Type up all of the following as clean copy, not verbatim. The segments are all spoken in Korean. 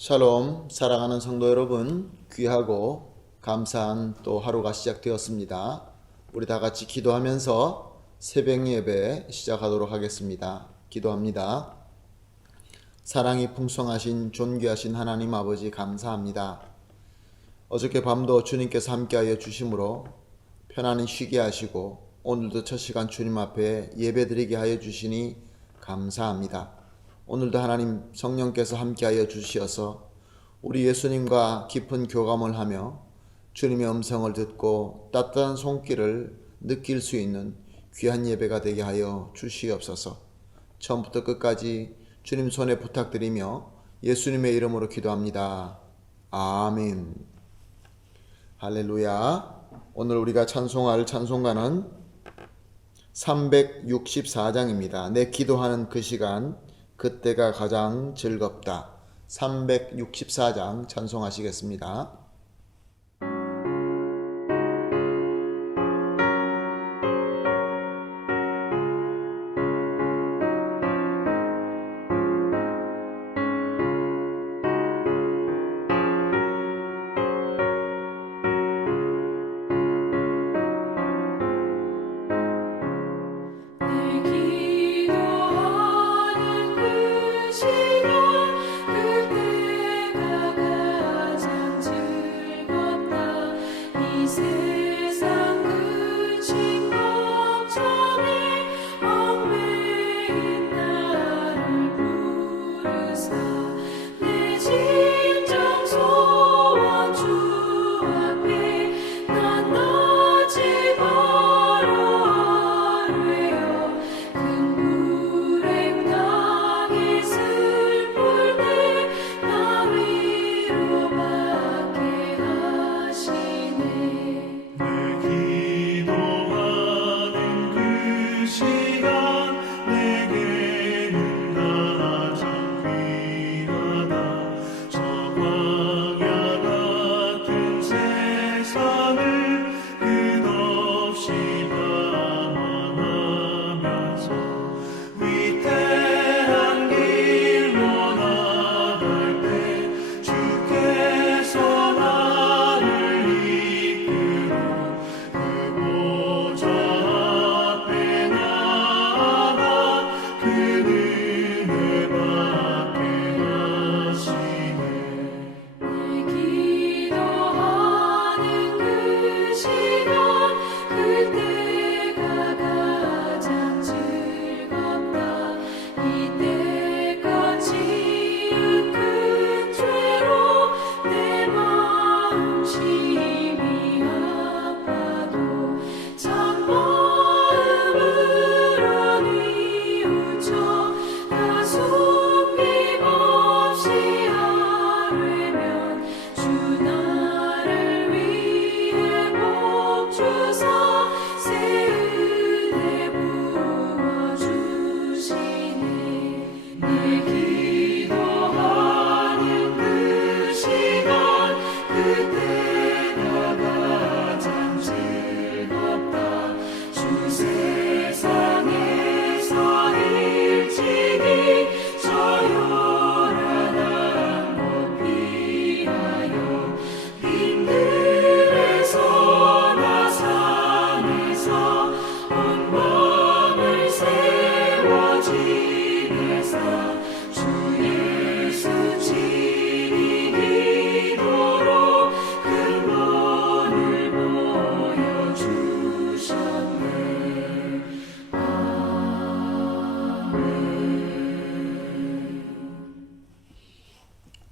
샬롬, 사랑하는 성도 여러분, 귀하고 감사한 또 하루가 시작되었습니다. 우리 다 같이 기도하면서 새벽 예배 시작하도록 하겠습니다. 기도합니다. 사랑이 풍성하신 존귀하신 하나님 아버지 감사합니다. 어저께 밤도 주님께서 함께하여 주심으로 편안히 쉬게 하시고 오늘도 첫 시간 주님 앞에 예배드리게 하여 주시니 감사합니다. 오늘도 하나님 성령께서 함께하여 주시어서 우리 예수님과 깊은 교감을 하며 주님의 음성을 듣고 따뜻한 손길을 느낄 수 있는 귀한 예배가 되게 하여 주시옵소서. 처음부터 끝까지 주님 손에 부탁드리며 예수님의 이름으로 기도합니다. 아멘. 할렐루야. 오늘 우리가 찬송할 찬송가는 364장입니다. 내 기도하는 그 시간 그때가 가장 즐겁다. 364장 찬송하시겠습니다.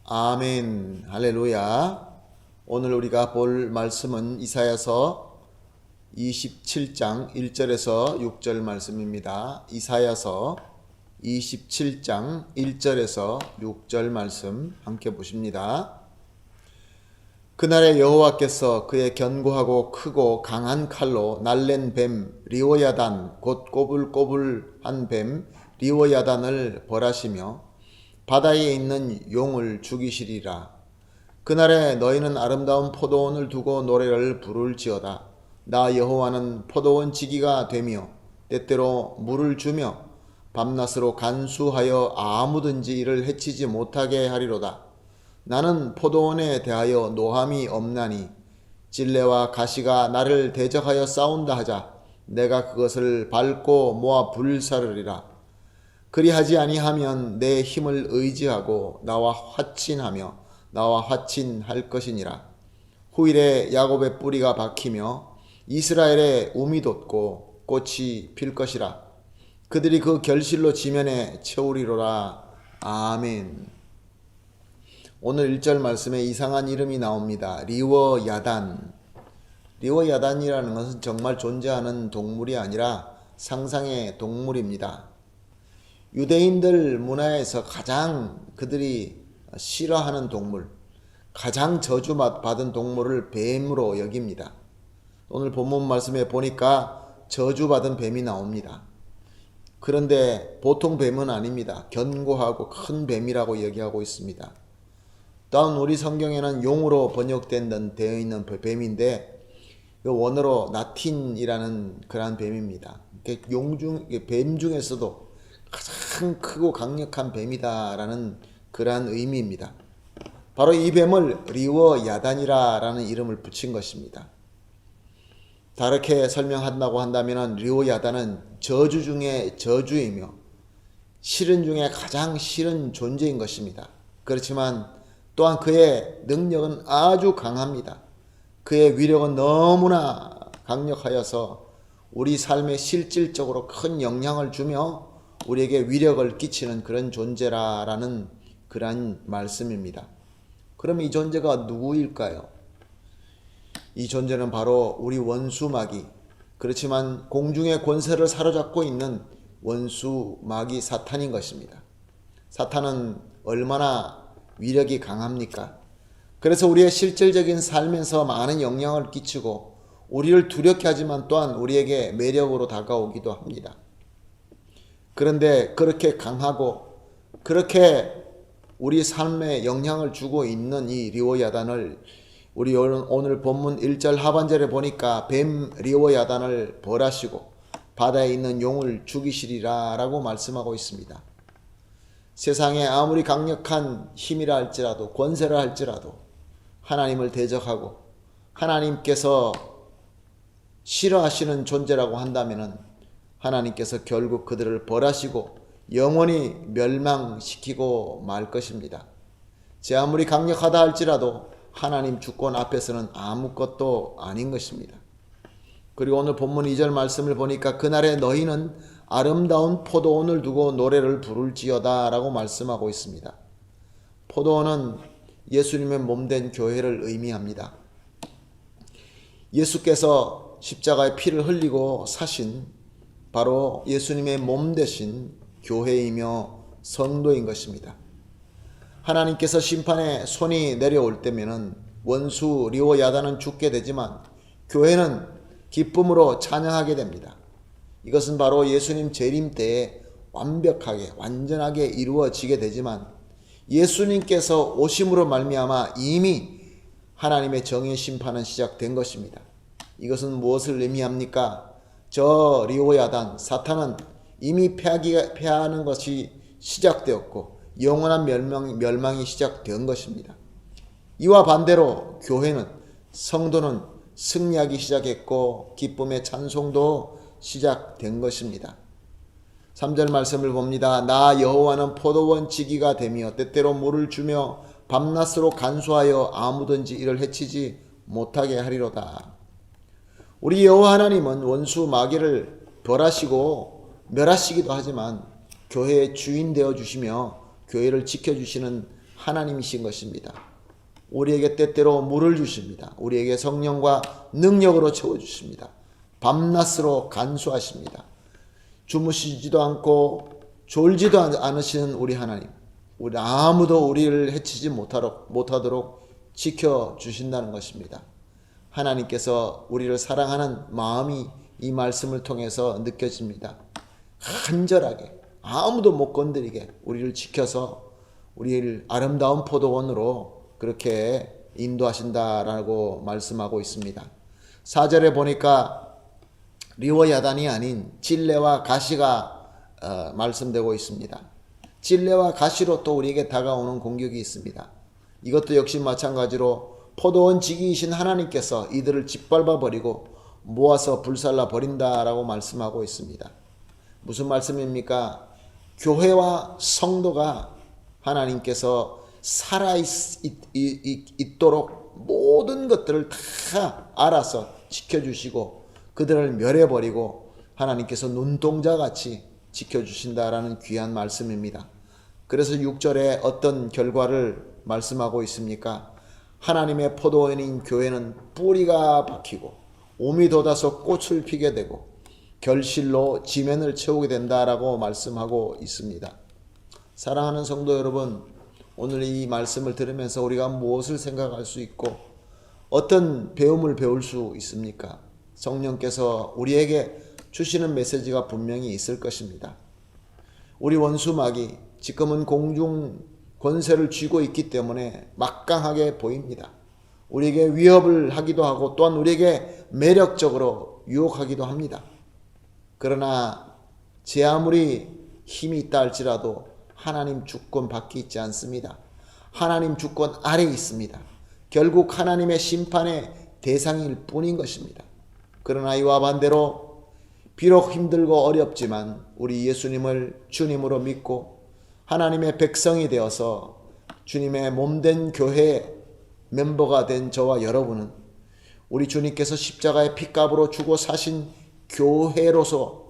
아멘. 할렐루야. 오늘 우리가 볼 말씀은 이사야서 27장 1절에서 6절 말씀입니다. 이사야서 27장 1절에서 6절 말씀 함께 보십니다. 그날에 여호와께서 그의 견고하고 크고 강한 칼로 날랜 뱀 리오야단 곧 꼬불꼬불한 뱀 리오야단을 벌하시며 바다에 있는 용을 죽이시리라. 그날에 너희는 아름다운 포도원을 두고 노래를 부를지어다. 나 여호와는 포도원 지기가 되며 때때로 물을 주며 밤낮으로 간수하여 아무든지 이를 해치지 못하게 하리로다. 나는 포도원에 대하여 노함이 없나니 찔레와 가시가 나를 대적하여 싸운다 하자 내가 그것을 밟고 모아 불사르리라. 그리하지 아니하면 내 힘을 의지하고 나와 화친할 것이니라. 후일에 야곱의 뿌리가 박히며 이스라엘의 움이 돋고 꽃이 필 것이라. 그들이 그 결실로 지면에 채우리로라. 아멘. 오늘 1절 말씀에 이상한 이름이 나옵니다. 리워야단. 리워야단이라는 것은 정말 존재하는 동물이 아니라 상상의 동물입니다. 유대인들 문화에서 가장 그들이 싫어하는 동물, 가장 저주받은 동물을 뱀으로 여깁니다. 오늘 본문 말씀에 보니까 저주받은 뱀이 나옵니다. 그런데 보통 뱀은 아닙니다. 견고하고 큰 뱀이라고 얘기하고 있습니다. 또한 우리 성경에는 용으로 되어 있는 뱀인데 원어로 나틴이라는 그러한 뱀입니다. 뱀 중에서도 가장 크고 강력한 뱀이다라는 그러한 의미입니다. 바로 이 뱀을 리워야단이라는 이름을 붙인 것입니다. 다르게 설명한다고 한다면 리워야단은 저주 중에 저주이며 싫은 중에 가장 싫은 존재인 것입니다. 그렇지만 또한 그의 능력은 아주 강합니다. 그의 위력은 너무나 강력하여서 우리 삶에 실질적으로 큰 영향을 주며 우리에게 위력을 끼치는 그런 존재라는 그런 말씀입니다. 그럼 이 존재가 누구일까요? 이 존재는 바로 우리 원수 마귀, 그렇지만 공중의 권세를 사로잡고 있는 원수 마귀 사탄인 것입니다. 사탄은 얼마나 위력이 강합니까? 그래서 우리의 실질적인 삶에서 많은 영향을 끼치고 우리를 두렵게 하지만 또한 우리에게 매력으로 다가오기도 합니다. 그런데 그렇게 강하고 그렇게 우리 삶에 영향을 주고 있는 이 리워야단을 우리 오늘 본문 1절 하반절에 보니까 뱀 리워야단을 벌하시고 바다에 있는 용을 죽이시리라 라고 말씀하고 있습니다. 세상에 아무리 강력한 힘이라 할지라도 권세라 할지라도 하나님을 대적하고 하나님께서 싫어하시는 존재라고 한다면 하나님께서 결국 그들을 벌하시고 영원히 멸망시키고 말 것입니다. 제 아무리 강력하다 할지라도 하나님 주권 앞에서는 아무것도 아닌 것입니다. 그리고 오늘 본문 2절 말씀을 보니까 그날에 너희는 아름다운 포도원을 두고 노래를 부를지어다 라고 말씀하고 있습니다. 포도원은 예수님의 몸된 교회를 의미합니다. 예수께서 십자가에 피를 흘리고 사신 바로 예수님의 몸 되신 교회이며 성도인 것입니다. 하나님께서 심판의 손이 내려올 때면은 원수 리워야단은 죽게 되지만 교회는 기쁨으로 찬양하게 됩니다. 이것은 바로 예수님 재림 때에 완벽하게 완전하게 이루어지게 되지만 예수님께서 오심으로 말미암아 이미 하나님의 정의 심판은 시작된 것입니다. 이것은 무엇을 의미합니까? 저 리워야단 사탄은 이미 패하는 것이 시작되었고 영원한 멸망이 시작된 것입니다. 이와 반대로 교회는 성도는 승리하기 시작했고 기쁨의 찬송도 시작된 것입니다. 3절 말씀을 봅니다. 나 여호와는 포도원 지기가 되며 때때로 물을 주며 밤낮으로 간수하여 아무든지 이를 해치지 못하게 하리로다. 우리 여호와 하나님은 원수 마귀를 벌하시고 멸하시기도 하지만 교회의 주인 되어 주시며 교회를 지켜주시는 하나님이신 것입니다. 우리에게 때때로 물을 주십니다. 우리에게 성령과 능력으로 채워주십니다. 밤낮으로 간수하십니다. 주무시지도 않고 졸지도 않으시는 우리 하나님, 우리 아무도 우리를 해치지 못하도록 지켜주신다는 것입니다. 하나님께서 우리를 사랑하는 마음이 이 말씀을 통해서 느껴집니다. 간절하게 아무도 못 건드리게 우리를 지켜서 우리를 아름다운 포도원으로 그렇게 인도하신다라고 말씀하고 있습니다. 4절에 보니까 리워야단이 아닌 찔레와 가시가 말씀되고 있습니다. 찔레와 가시로 또 우리에게 다가오는 공격이 있습니다. 이것도 역시 마찬가지로 포도원 지기이신 하나님께서 이들을 짓밟아 버리고 모아서 불살라 버린다라고 말씀하고 있습니다. 무슨 말씀입니까? 교회와 성도가 하나님께서 살아있도록 모든 것들을 다 알아서 지켜주시고 그들을 멸해버리고 하나님께서 눈동자같이 지켜주신다라는 귀한 말씀입니다. 그래서 6절에 어떤 결과를 말씀하고 있습니까? 하나님의 포도원인 교회는 뿌리가 박히고 옴이 돋아서 꽃을 피게 되고 결실로 지면을 채우게 된다라고 말씀하고 있습니다. 사랑하는 성도 여러분, 오늘 이 말씀을 들으면서 우리가 무엇을 생각할 수 있고 어떤 배움을 배울 수 있습니까? 성령께서 우리에게 주시는 메시지가 분명히 있을 것입니다. 우리 원수 마귀 지금은 공중 권세를 쥐고 있기 때문에 막강하게 보입니다. 우리에게 위협을 하기도 하고 또한 우리에게 매력적으로 유혹하기도 합니다. 그러나 제 아무리 힘이 있다 할지라도 하나님 주권 밖에 있지 않습니다. 하나님 주권 아래 있습니다. 결국 하나님의 심판의 대상일 뿐인 것입니다. 그러나 이와 반대로 비록 힘들고 어렵지만 우리 예수님을 주님으로 믿고 하나님의 백성이 되어서 주님의 몸된 교회 멤버가 된 저와 여러분은 우리 주님께서 십자가의 핏값으로 주고 사신 교회로서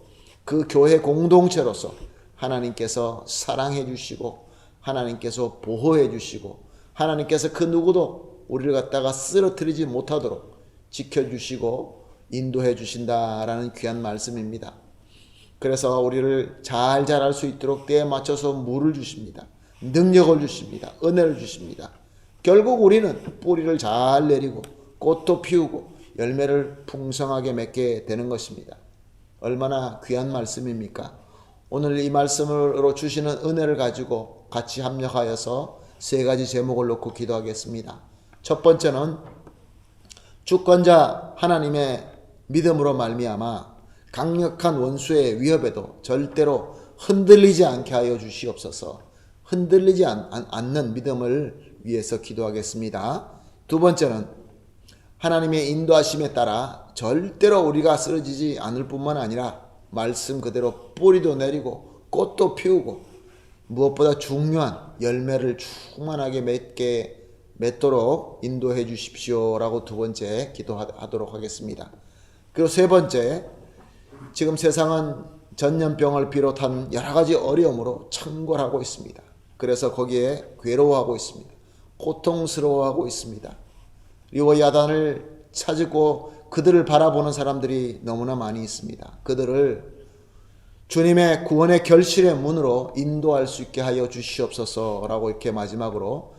그 교회 공동체로서 하나님께서 사랑해 주시고 하나님께서 보호해 주시고 하나님께서 그 누구도 우리를 갖다가 쓰러뜨리지 못하도록 지켜주시고 인도해 주신다라는 귀한 말씀입니다. 그래서 우리를 잘 자랄 수 있도록 때에 맞춰서 물을 주십니다. 능력을 주십니다. 은혜를 주십니다. 결국 우리는 뿌리를 잘 내리고 꽃도 피우고 열매를 풍성하게 맺게 되는 것입니다. 얼마나 귀한 말씀입니까? 오늘 이 말씀으로 주시는 은혜를 가지고 같이 합력하여서 세 가지 제목을 놓고 기도하겠습니다. 첫 번째는 주권자 하나님의 믿음으로 말미암아 강력한 원수의 위협에도 절대로 흔들리지 않게 하여 주시옵소서. 흔들리지 않는 믿음을 위해서 기도하겠습니다. 두 번째는 하나님의 인도하심에 따라 절대로 우리가 쓰러지지 않을 뿐만 아니라 말씀 그대로 뿌리도 내리고 꽃도 피우고 무엇보다 중요한 열매를 충만하게 맺도록 인도해 주십시오라고 두 번째 기도하도록 하겠습니다. 그리고 세 번째, 지금 세상은 전염병을 비롯한 여러 가지 어려움으로 창궐하고 있습니다. 그래서 거기에 괴로워하고 있습니다. 고통스러워하고 있습니다. 그리고 야단을 찾고 그들을 바라보는 사람들이 너무나 많이 있습니다. 그들을 주님의 구원의 결실의 문으로 인도할 수 있게 하여 주시옵소서라고 이렇게 마지막으로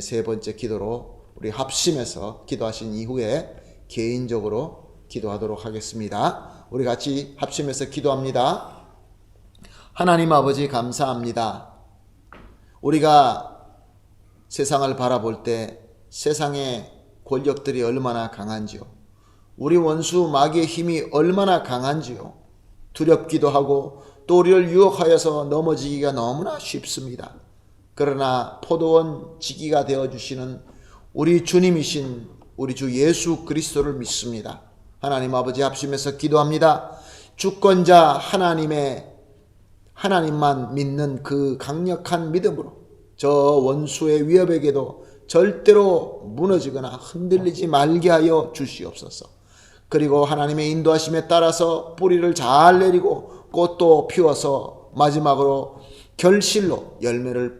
세 번째 기도로 우리 합심해서 기도하신 이후에 개인적으로 기도하도록 하겠습니다. 우리 같이 합심해서 기도합니다. 하나님 아버지 감사합니다. 우리가 세상을 바라볼 때 세상의 권력들이 얼마나 강한지요. 우리 원수 마귀의 힘이 얼마나 강한지요. 두렵기도 하고 또 우리를 유혹하여서 넘어지기가 너무나 쉽습니다. 그러나 포도원 지기가 되어주시는 우리 주님이신 우리 주 예수 그리스도를 믿습니다. 하나님 아버지 합심해서 기도합니다. 주권자 하나님만 믿는 그 강력한 믿음으로 저 원수의 위협에게도 절대로 무너지거나 흔들리지 말게 하여 주시옵소서. 그리고 하나님의 인도하심에 따라서 뿌리를 잘 내리고 꽃도 피워서 마지막으로 결실로 열매를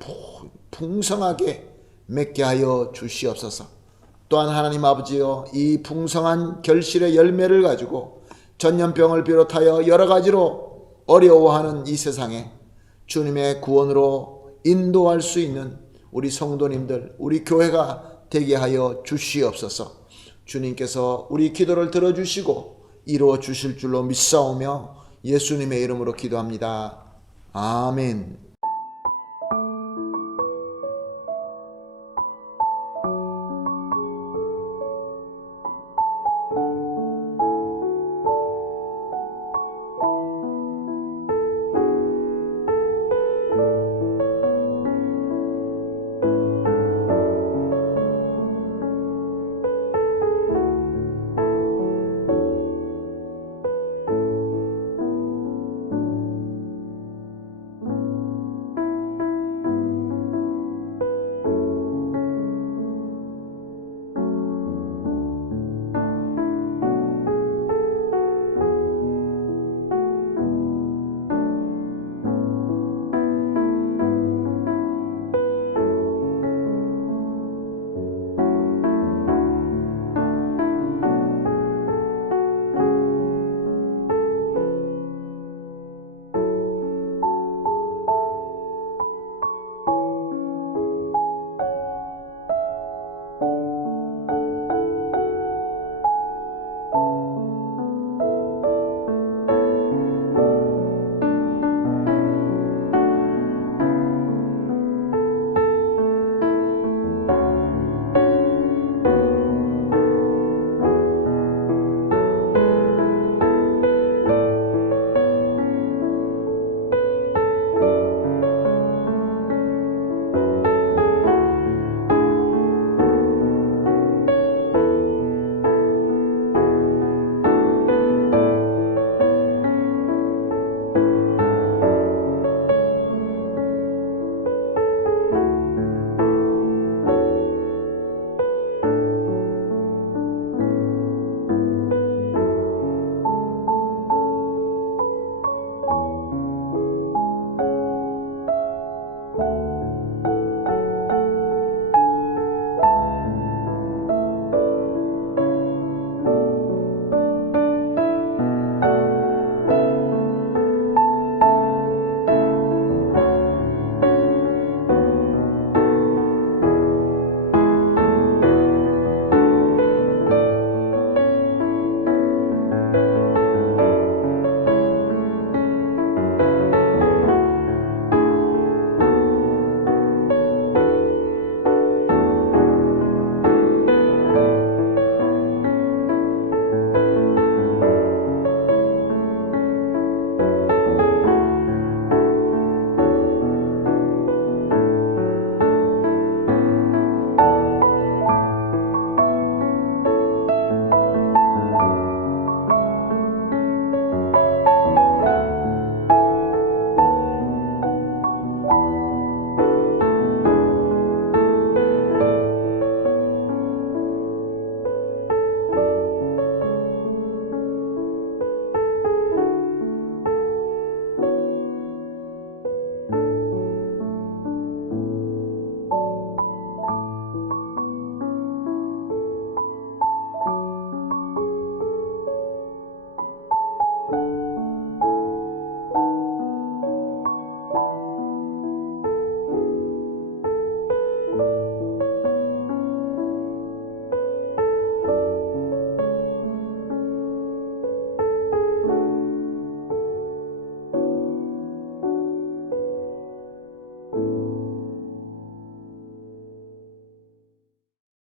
풍성하게 맺게 하여 주시옵소서. 또한 하나님 아버지여, 이 풍성한 결실의 열매를 가지고 전염병을 비롯하여 여러 가지로 어려워하는 이 세상에 주님의 구원으로 인도할 수 있는 우리 성도님들, 우리 교회가 되게 하여 주시옵소서. 주님께서 우리 기도를 들어주시고 이루어 주실 줄로 믿사오며 예수님의 이름으로 기도합니다. 아멘.